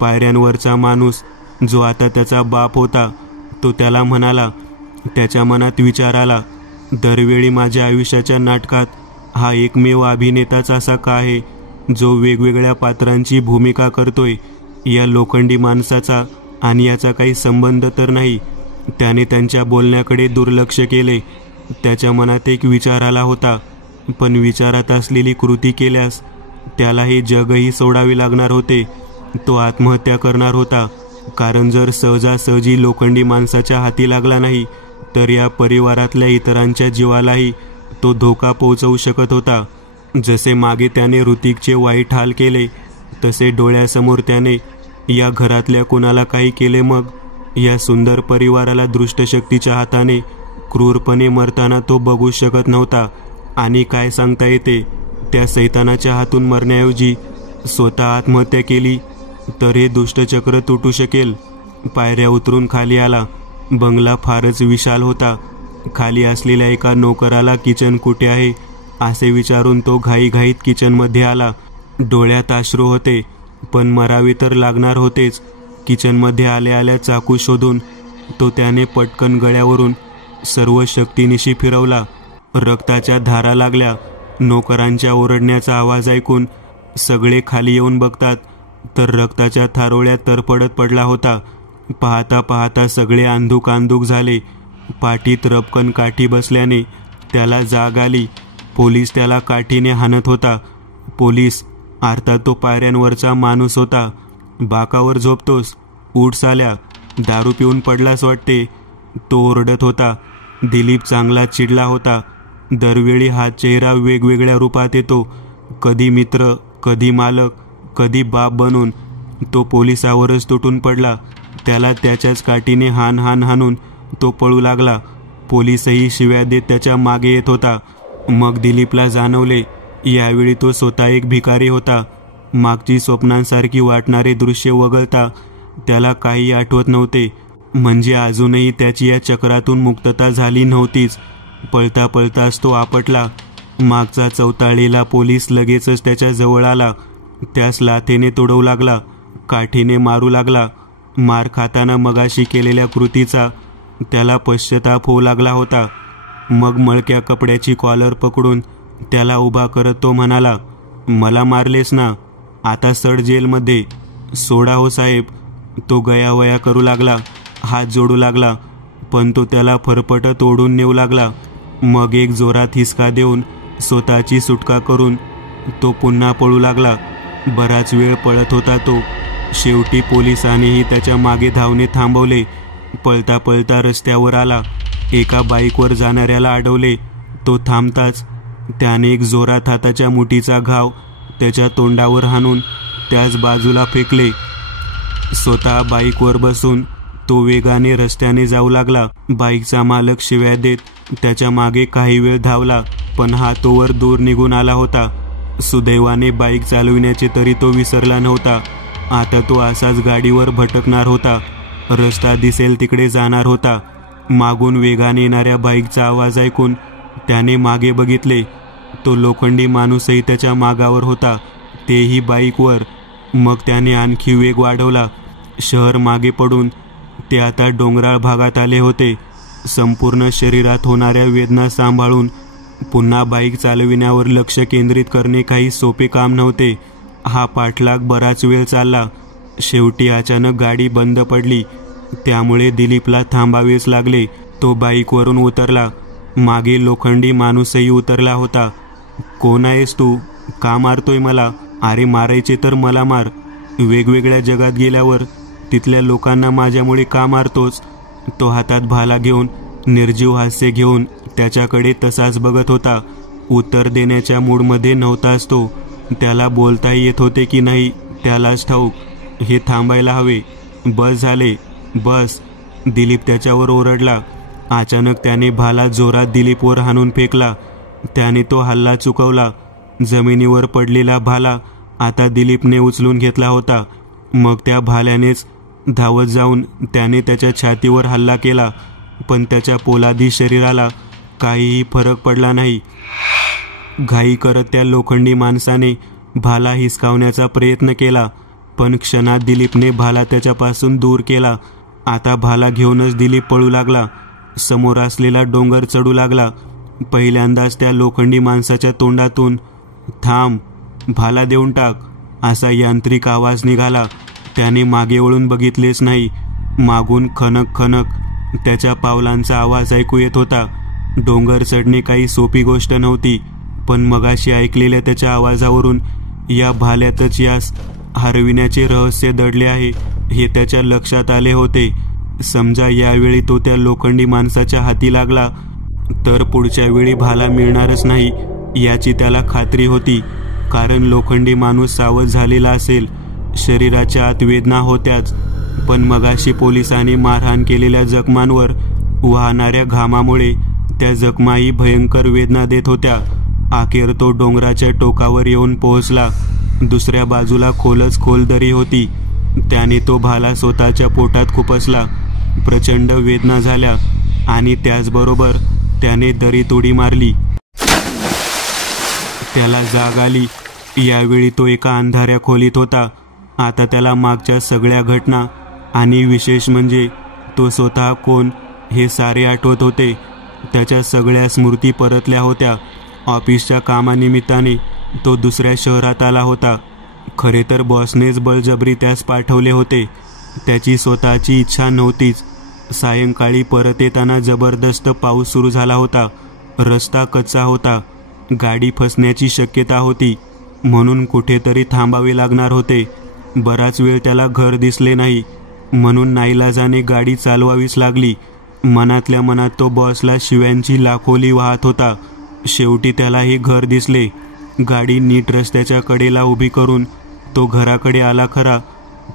पायऱ्यांवरचा माणूस जो आता त्याचा बाप होता तो त्याला म्हणाला. त्याच्या मनात विचार आला, दरवेळी माझ्या आयुष्याच्या नाटकात हा एकमेव अभिनेताच असा का आहे जो वेगवेगळ्या पात्रांची भूमिका करतोय? या लोखंडी माणसाचा आणि याचा काही संबंध तर नाही. त्याने त्यांच्या बोलण्याकडे दुर्लक्ष केले. त्याच्या मनात एक विचार आला होता, पण विचारात असलेली कृती केल्यास त्याला हे जगही सोडावे लागणार होते. तो आत्महत्या करणार होता. कारण जर सहजासहजी लोखंडी माणसाच्या हाती लागला नाही तर या परिवारातल्या इतरांच्या जीवालाही तो धोका पोहोचवू शकत होता. जसे मागे त्याने ऋतिकचे वाईट हाल केले तसे डोळ्यासमोर त्याने या घरातल्या कोणाला काही केले. मग या सुंदर परिवाराला दृष्टशक्तीच्या हाताने क्रूरपणे मरताना तो बघू शकत नव्हता. आणि काय सांगता येते, त्या सैतानाच्या हातून मरण्याऐवजी स्वतः आत्महत्या केली तर हे दुष्टचक्र तुटू शकेल. पायऱ्या उतरून खाली आला. बंगला फारच विशाल होता. खाली असलेल्या एका नोकराला किचन कुठे आहे असे विचारून तो घाईघाईत किचनमध्ये आला. डोळ्यात अश्रू होते, पण मरावी तर लागणार होतेच. किचनमध्ये आल्या आल्या चाकू शोधून तो त्याने पटकन गळ्यावरून सर्व शक्तीनिशी फिरवला. रक्ताच्या धारा लागल्या. नोकरांच्या ओरडण्याचा आवाज ऐकून सगळे खाली येऊन बघतात तर रक्ताच्या थारोळ्यात तरफडत पडला होता. पाहता पाहता सगळे अंधुक झाले. पाठीत रपकन काठी बसल्याने, त्याने, त्याला जाग आली. पोलीस त्याला काठीने हाणत होता. पोलीस, अर्थात तो पायऱ्यांवरचा माणूस होता. बाकावर झोपतोस, उठ साल्या, दारू पिऊन पडलास वाटते, तो ओरडत होता. दिलीप चांगला चिडला होता. दरवेळी हा चेहरा वेगवेगळ्या रूपात येतो, कधी मित्र, कधी मालक, कधी बाप बनून. तो पोलिसावरच तुटून पडला. त्याला त्याच्याच काठीने हाणून तो पळू लागला. पोलीसही शिव्या देत त्याच्या मागे येत होता. मग दिलीपला जाणवले, यावेळी तो स्वतः एक भिकारी होता. मागची स्वप्नांसारखी वाटणारे दृश्य वगळता त्याला काही आठवत नव्हते. म्हणजे अजूनही त्याची या चक्रातून मुक्तता झाली नव्हतीच. पळता पळताच तो आपटला. मागचा चौताळलेला पोलीस लगेचच त्याच्या जवळ आला. त्यास लाथेने तोडवू लागला, काठीने मारू लागला. मार खाताना मगाशी केलेल्या कृतीचा त्याला पश्चाताप होऊ लागला होता. मग मळक्या कपड्याची कॉलर पकडून त्याला उभा करत तो म्हणाला, मला मारलेस ना, आता सड जेलमध्ये, सोडा हो साहेब. तो गयावया करू लागला, हात जोडू लागला, पण तो त्याला फरफटत ओढून नेऊ लागला. मग एक जोरात हिसका देऊन स्वतःची सुटका करून तो पुन्हा पळू लागला. बराच वेळ पळत होता तो. शेवटी पोलिसांनीही त्याच्या मागे धावणे थांबवले. पळता पळता रस्त्यावर आला. एका बाईकवर जाणाऱ्याला अडवले. तो थांबताच त्याने एक जोरात हाताच्या मुठीचा घाव त्याच्या तोंडावर हाणून त्याच बाजूला फेकले. स्वतः बाईकवर बसून तो वेगाने रस्त्याने जाऊ लागला. बाईकचा मालक शिव्या देत त्याच्या मागे काही वेळ धावला, पण हा तोवर दूर निघून आला होता. सुदैवाने बाईक चालविण्याचे तरी तो विसरला नव्हता. आता तो असाच गाडीवर भटकणार होता. रस्ता दिसेल तिकडे जाणार होता. मागून वेगाने येणाऱ्या बाईकचा आवाज ऐकून त्याने मागे बघितले. तो लोखंडी माणूसही त्याच्या मागावर होता, तेही बाईकवर. मग त्याने आणखी वेग वाढवला. शहर मागे पडून ते आता डोंगराळ भागात आले होते. संपूर्ण शरीरात होणाऱ्या वेदना सांभाळून पुन्हा बाईक चालविण्यावर लक्ष केंद्रित करणे काही सोपे काम नव्हते. हा पाठलाग बराच वेळ चालला. शेवटी अचानक गाडी बंद पडली. त्यामुळे दिलीपला थांबावेच लागले. तो बाईकवरून उतरला. मागे लोखंडी माणूसही उतरला होता. कोण आहेस तू? का मारतोय मला? अरे मारायचे तर मला मार. वेगवेगळ्या जगात गेल्यावर तिथल्या लोकांना माझ्यामुळे का मारतोस? तो हातात भाला घेऊन निर्जीव हास्य घेऊन त्याच्याकडे तसाच बघत होता. उत्तर देण्याच्या मूडमध्ये नव्हताच तो. त्याला बोलताही येत होते की नाही त्यालाच ठाऊक. हे थांबायला हवे. बस झाले, बस. दिलीप त्याच्यावर ओरडला. अचानक त्याने भाला जोरात दिलीपवर हाणून फेकला. त्याने तो हल्ला चुकवला. जमिनीवर पडलेला भाला आता दिलीपने उचलून घेतला होता. मग त्या भाल्यानेच धावत जाऊन त्याने त्याच्या छातीवर हल्ला केला, पण त्याच्या पोलादी शरीराला काहीही फरक पडला नाही. घाई करत त्या लोखंडी माणसाने भाला हिसकावण्याचा प्रयत्न केला, पण क्षणात दिलीपने भाला त्याच्यापासून दूर केला. आता भाला घेऊनच दिलीप पळू लागला. समोर असलेला डोंगर चढू लागला. पहिल्यांदाच त्या लोखंडी माणसाच्या तोंडातून थांब, भाला देऊन टाक, असा यांत्रिक आवाज निघाला. त्याने मागे वळून बघितलेच नाही. मागून खनक खनक त्याच्या पावलांचा आवाज ऐकू येत होता. डोंगर चढणे काही सोपी गोष्ट नव्हती, पण मगाशी ऐकलेल्या त्याच्या आवाजावरून या भाल्यातच यास हरविण्याचे रहस्य दडले आहे हे त्याच्या लक्षात आले होते. समजा यावेळी तो त्या लोखंडी माणसाच्या हाती लागला तर पुढच्या वेळी भाला मिळणारच नाही याची त्याला खात्री होती. कारण लोखंडी माणूस सावध झालेला असेल. शरीराच्या आत वेदना होत्याच, पण मगाशी पोलिसांनी मारहाण केलेल्या जखमांवर वाहणाऱ्या घामामुळे त्या जखमाही भयंकर वेदना देत होत्या. अखेर तो डोंगराच्या टोकावर येऊन पोहोचला. दुसऱ्या बाजूला खोलच खोल दरी होती. त्याने तो भाला स्वतःच्या पोटात खुपसला. प्रचंड वेदना झाल्या आणि त्याचबरोबर त्याने दरीत उडी मारली. त्याला जाग आली. यावेळी तो एका अंधाऱ्या खोलीत होता. आता त्याला मागच्या सगळ्या घटना आणि विशेष म्हणजे तो स्वतः कोण हे सारे आठवत होते. त्याच्या सगळ्या स्मृती परतल्या होत्या. ऑफिसच्या कामानिमित्ताने तो दुसऱ्या शहरात आला होता. खरे तर बॉसनेच बळजबरी त्यास पाठवले होते. त्याची स्वतःची इच्छा नव्हतीच. सायंकाळी परत येताना जबरदस्त पाऊस सुरू झाला होता. रस्ता कच्चा होता. गाडी फसण्याची शक्यता होती. म्हणून कुठेतरी थांबावे लागणार होते. बराच वेळ त्याला घर दिसले नाही, म्हणून नाईलाजाने गाडी चालवावीच लागली. मनातल्या मनात तो बॉसला शिव्यांची लाखोली वाहत होता. शेवटी त्यालाही घर दिसले. गाडी नीट रस्त्याच्या कडेला उभी करून तो घराकडे आला खरा,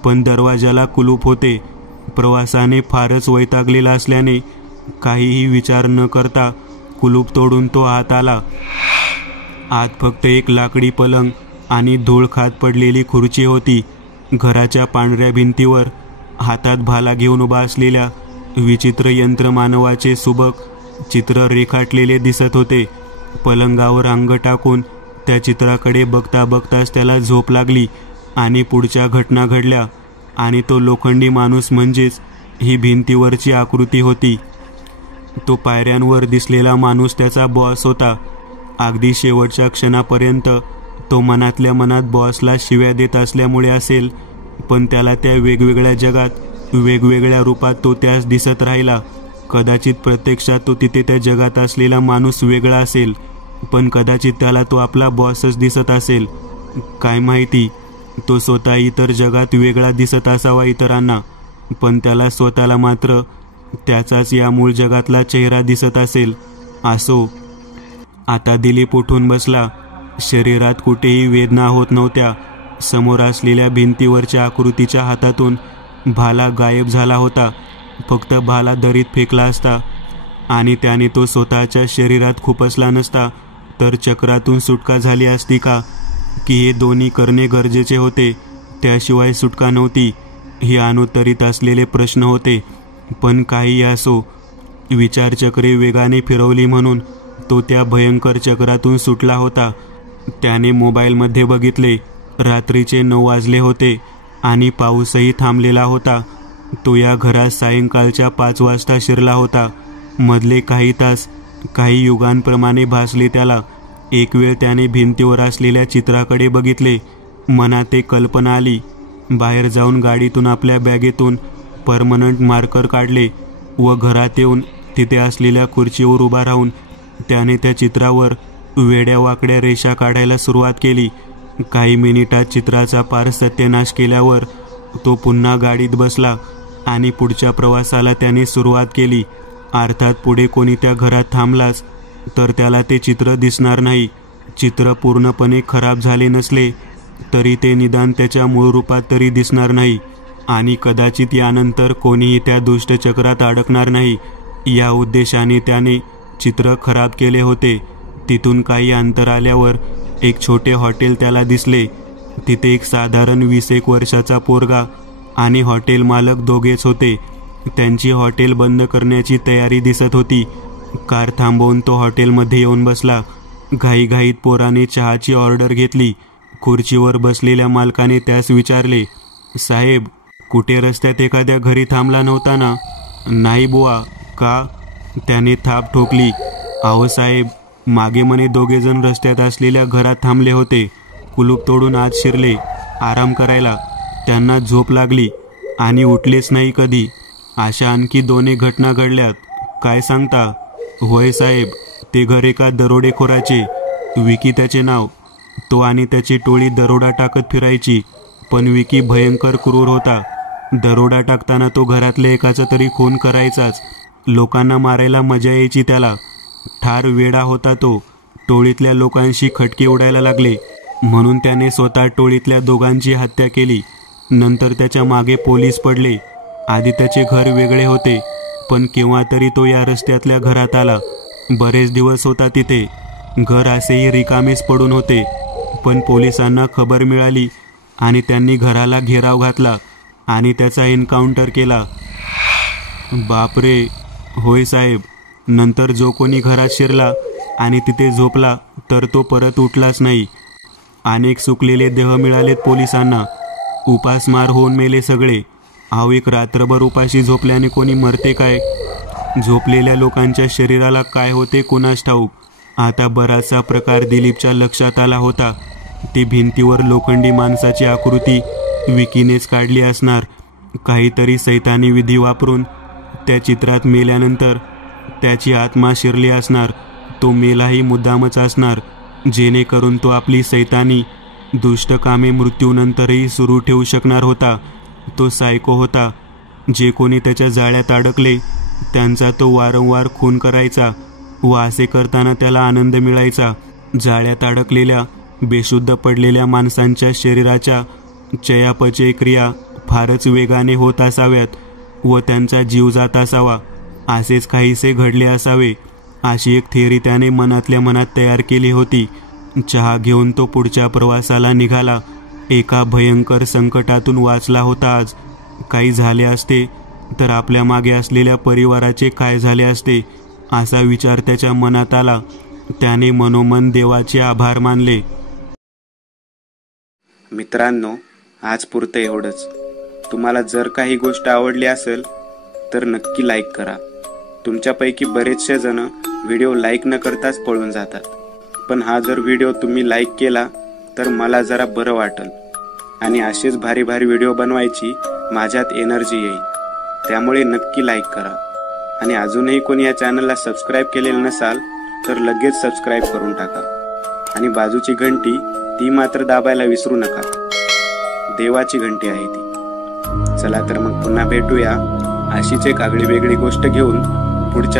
पण दरवाजाला कुलूप होते. प्रवासाने फारच वैतागलेला असल्याने काहीही विचार न करता कुलूप तोडून तो आत आला. आत फक्त एक लाकडी पलंग आणि धूळ खात पडलेली खुर्ची होती. घराच्या पांढऱ्या भिंतीवर हातात भाला घेऊन उभा असलेल्या विचित्र यंत्रमानवाचे सुबक चित्र रेखाटलेले दिसत होते. पलंगावर अंग टाकून त्या चित्राकडे बघता बघताच त्याला झोप लागली आणि पुढच्या घटना घडल्या. आणि तो लोखंडी माणूस म्हणजेच ही भिंतीवरची आकृती होती. तो पायऱ्यांवर दिसलेला माणूस त्याचा बॉस होता. अगदी शेवटच्या क्षणापर्यंत तो मनातल्या मनात बॉसला शिव्या देत असल्यामुळे असेल, पण त्याला त्या वेगवेगळ्या जगात वेगवेगळ्या रूपात तो त्यास दिसत राहिला. कदाचित प्रत्यक्षात तो तिथे त्या जगात असलेला माणूस वेगळा असेल, पण कदाचित त्याला तो आपला बॉसच दिसत असेल. काय माहिती, तो स्वतः इतर जगात वेगळा दिसत असावा इतरांना, पण त्याला स्वतःला मात्र त्याचाच या मूळ जगातला चेहरा दिसत असेल. असो. आता दिलीप उठून बसला. शरीरात कुठेही वेदना होत नव्हत्या. समोर असलेल्या भिंतीवरच्या आकृतीच्या हातातून भाला गायब झाला होता. फक्त भाला दरीत फेकला असता आणि त्याने तो स्वतःच्या शरीरात खुपसला नसता तर चक्रातून सुटका झाली असती का, की हे दोन्ही करणे गरजेचे होते, त्याशिवाय सुटका नव्हती? हे अनुत्तरित असलेले प्रश्न होते. पण काही असो, विचारचक्रे वेगाने फिरवली म्हणून तो त्या भयंकर चक्रातून सुटला होता. त्याने मोबाईलमध्ये बघितले. रात्रीचे 9 वाजले होते आणि पाऊसही थांबलेला होता. तो या घरात सायंकाळच्या 5 वाजता शिरला होता. मधले काही तास काही युगांप्रमाणे भासले त्याला. एक वेळ त्याने भिंतीवर असलेल्या चित्राकडे बघितले. मनात एक कल्पना आली. बाहेर जाऊन गाडीतून आपल्या बॅगेतून परमनंट मार्कर काढले व घरात येऊन तिथे असलेल्या खुर्चीवर उभा राहून त्याने त्या चित्रावर वेड्या वाकड्या रेषा काढायला सुरुवात केली. काही मिनिटात चित्राचा पार सत्यानाश केल्यावर तो पुन्हा गाडीत बसला आणि पुढच्या प्रवासाला त्याने सुरुवात केली. अर्थात पुढे कोणी त्या घरात थांबलाच तर त्याला ते चित्र दिसणार नाही. चित्र पूर्णपणे खराब झाले नसले तरी ते निदान त्याच्या मूळ रूपात तरी दिसणार नाही आणि कदाचित यानंतर कोणीही त्या दुष्टचक्रात अडकणार नाही. या उद्देशाने त्याने चित्र खराब केले होते. तिथून काही अंतर आल्यावर एक छोटे हॉटेल त्याला दिसले. तिथे एक साधारण 20-21 वर्षाचा पोरगा आणि हॉटेल मालक दोघेच होते. त्यांची हॉटेल बंद करण्याची तयारी दिसत होती. कार थांबवून तो हॉटेलमध्ये येऊन बसला. घाईघाईत पोराने चहाची ऑर्डर घेतली. खुर्चीवर बसलेल्या मालकाने त्यास विचारले, साहेब, कुठे रस्त्यात एखाद्या घरी थांबला नव्हता ना? नाही बुवा. का? त्याने थाप ठोकली. अहो साहेब, मागे म्हणे दोघेजण रस्त्यात असलेल्या घरात थांबले होते. कुलूप तोडून आत शिरले आराम करायला. त्यांना झोप लागली आणि उठलेच नाही कधी. अशा आणखी 2 घटना घडल्यात. काय सांगता? होय साहेब, ते घर एका दरोडेखोराचे. विकी त्याचे नाव. तो आणि त्याची टोळी दरोडा टाकत फिरायची. पण विकी भयंकर क्रूर होता. दरोडा टाकताना तो घरातल्या एकाचा तरी खून करायचाच. लोकांना मारायला मजा यायची त्याला. ठार वेडा होता तो. टोळीतल्या लोकांशी खटके उडायला लागले म्हणून त्याने स्वतः टोळीतल्या 2घांची हत्या केली. नंतर त्याच्या मागे पोलीस पडले. आधी त्याचे घर वेगळे होते, पण केव्हा तरी तो या रस्त्यातल्या घरात आला. बरेच दिवस होता तिथे. घर असेही रिकामेच पडून होते. पण पोलिसांना खबर मिळाली आणि त्यांनी घराला घेराव घातला आणि त्याचा एन्काउंटर केला. बापरे. होय साहेब. नंतर जो कोणी घरात शिरला आणि तिथे झोपला तर तो परत उठलाच नाही. अनेक सुकलेले देह मिळालेत पोलिसांना. उपासमार होऊन मेले सगळे. अहो, एक रात्रभर उपाशी झोपल्याने कोणी मरते काय? झोपलेल्या लोकांच्या शरीराला काय होते कुणास ठाऊक. आता बराचसा प्रकार दिलीपच्या लक्षात आला होता. ती भिंतीवर लोखंडी माणसाची आकृती विकीनेच काढली असणार. काहीतरी सैतानी विधी वापरून त्या चित्रात मेल्यानंतर त्याची आत्मा शिरली असणार. तो मेलाही मुद्दामच असणार, जेणेकरून तो आपली सैतानी दुष्ट कामे मृत्यूनंतरही सुरू ठेवू शकणार होता. तो सायको होता. जे कोणी त्याच्या जाळ्यात अडकले त्यांचा तो वारंवार खून करायचा व असे करताना त्याला आनंद मिळायचा. जाळ्यात अडकलेल्या बेशुद्ध पडलेल्या माणसांच्या शरीराच्या चयापचय क्रिया फारच वेगाने होत असाव्यात व त्यांचा जीव जात असावा. असेच काहीसे घडले असावे अशी एक थिअरी त्याने मनातल्या मनात तयार केली होती. चहा घेऊन तो पुढच्या प्रवासाला निघाला. एका भयंकर संकटातून वाचला होता आज. काही झाले असते तर आपल्या मागे असलेल्या परिवाराचे काय झाले असते असा विचार त्याच्या मनात आला. त्याने मनोमन देवाचे आभार मानले. मित्रांनो, आज पुरतं एवढंच. तुम्हाला जर काही गोष्ट आवडली असेल तर नक्की लाईक करा. तुमच्यापैकी बरेचसे जण व्हिडिओ लाईक न करताच पळून जातात, पण हा जर व्हिडिओ तुम्ही लाईक केला तर मला जरा बरं वाटेल आणि असेच भारी भारी व्हिडिओ बनवायची माझ्यात एनर्जी येईल. त्यामुळे नक्की लाईक करा आणि अजूनही कोणी या चॅनलला सबस्क्राईब केलेलं नसाल तर लगेच सबस्क्राईब करून टाका आणि बाजूची घंटी ती मात्र दाबायला विसरू नका. देवाची घंटी आहे ती. चला तर मग पुन्हा भेटूया अशीच एक आगळी वेगळी गोष्ट घेऊन पुढच्या